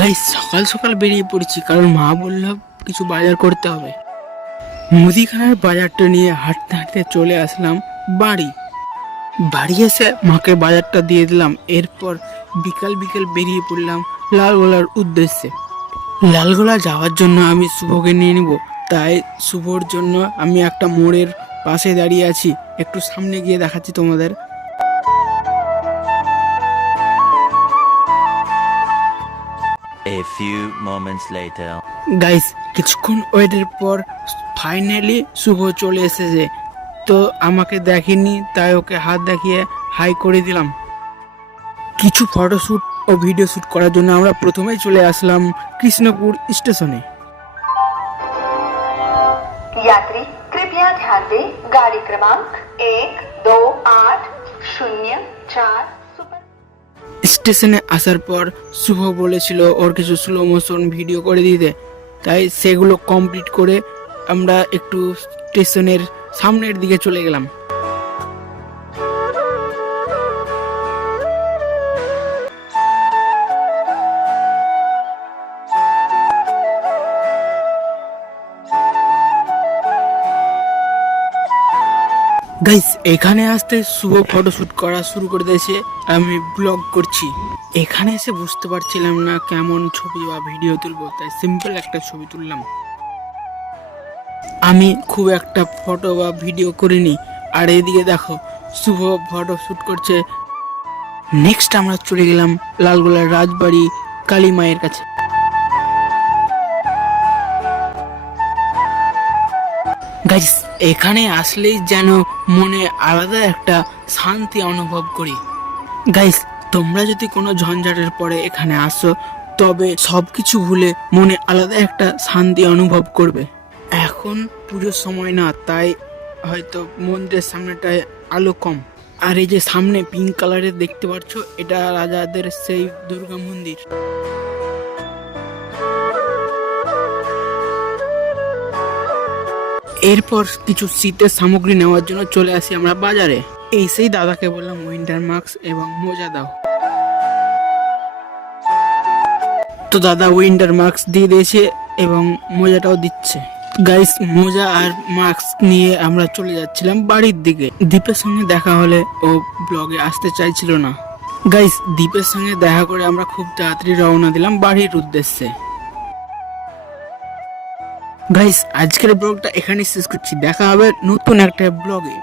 Guys, সকাল সকাল বেরিয়ে পড়েছি, কারণ মা বলল কিছু বাজার করতে হবে। মুদিখানার বাজারটা নিয়ে হাঁটতে হাঁটতে চলে আসলাম বাড়ি। বাড়ি এসে মাকে বাজারটা দিয়ে দিলাম, এরপর বিকাল বিকেল বেরিয়ে পড়লাম লালগোলার উদ্দেশ্যে। লালগোলা যাওয়ার জন্য আমি শুভকে নিয়ে নিব, তাই শুভর জন্য আমি একটা মোড়ের পাশে দাঁড়িয়ে আছি, একটু সামনে গিয়ে দেখাচ্ছি তোমাদের। A few moments later. Guys কিছুক্ষণ ওয়েটের পর ফাইনালি শুভ চলে এসেছে তো আমাকে দেখেনি তাই ওকে হাত দেখিয়ে হাই করে দিলাম কিছু ফটোশ্যুট ও ভিডিও শ্যুট করার জন্য আমরা প্রথমেই চলে আসলাম কৃষ্ণপুর স্টেশনে यात्री कृपया ध्यान दें गाड़ी क्रमांक एक दो आठ शून्य चार सुपर স্টেশনে আসার পর শুভ বলেছিল ওর কিছু স্লো মোশন ভিডিও করে দিতে। তাই সেগুলো কমপ্লিট করে আমরা একটু স্টেশনের সামনের দিকে চলে গেলাম। গাইস এখানে আসতে শুভ ফটোশুট করা শুরু করে দিয়েছে। আমি ব্লগ করছি। এখানে এসে বুঝতে পারছিলাম না কেমন ছবি বা ভিডিও তুলবো, তাই সিম্পল একটা ছবি তুললাম। আমি খুব একটা ফটো বা ভিডিও করিনি। আর এদিকে দেখো, শুভ ফটো শ্যুট করছে। নেক্সট আমরা চলে গেলাম লালগোলার রাজবাড়ি কালী মায়ের কাছে। গাইস এখানে আসলেই যেন মনে আলাদা একটা শান্তি অনুভব করি। গাইস তোমরা যদি কোনো ঝঞ্ঝাটের পরে এখানে আসো, তবে সব কিছু ভুলে মনে আলাদা একটা শান্তি অনুভব করবে। এখন পুজোর সময় না, তাই হয়তো মন্দিরের সামনেটায় আলো কম। আর এই যে সামনে পিঙ্ক কালারের দেখতে পাচ্ছ, এটা রাজাদের সেই দুর্গা মন্দির। এরপর কিছু শীতের সামগ্রী নেওয়ার জন্য চলে আসি আমরা বাজারে। এই সেই দাদাকে বললাম উইন্টার মাস্ক এবং মোজা দাও। তো দাদা উইন্টার মাস্ক দিয়ে দিয়েছে এবং মোজাটাও দিচ্ছে। গাইস মোজা আর মাস্ক নিয়ে আমরা চলে যাচ্ছিলাম বাড়ির দিকে। দীপের সঙ্গে দেখা হলে ও ব্লগে আসতে চাইছিল না। গাইস দ্বীপের সঙ্গে দেখা করে আমরা খুব তাড়াতাড়ি রওনা দিলাম বাড়ির উদ্দেশ্যে। গাইস আজকের ব্লগটা এখানেই শেষ করছি। দেখা হবে নতুন একটা ব্লগে।